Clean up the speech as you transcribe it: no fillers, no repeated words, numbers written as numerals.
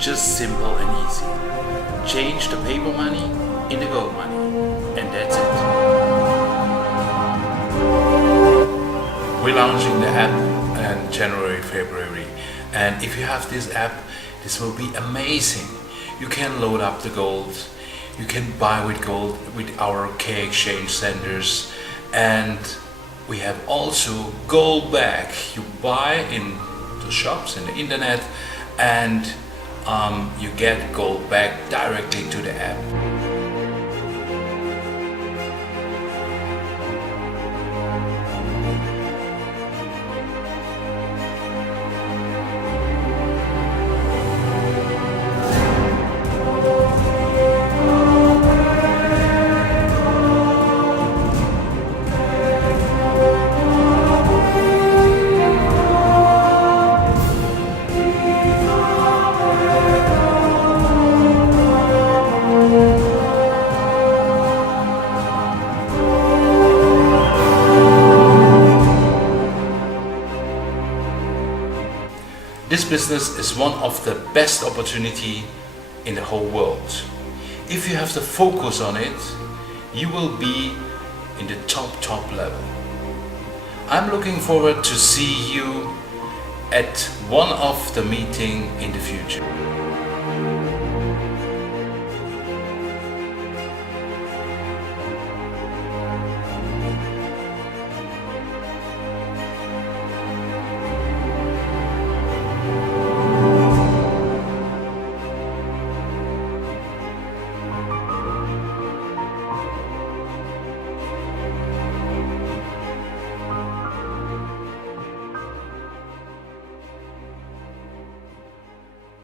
just simple and easy. Change the paper money into gold money, and that's it. We're launching the app in January, February, and if you have this app, this will be amazing. You can load up the gold, you can buy with gold with our K-Exchange centers, and we have also gold back. You buy in the shops, in the internet, and you get gold back directly to the app. This business is one of the best opportunity in the whole world. If you have the focus on it, you will be in the top level. I'm looking forward to see you at one of the meeting in the future.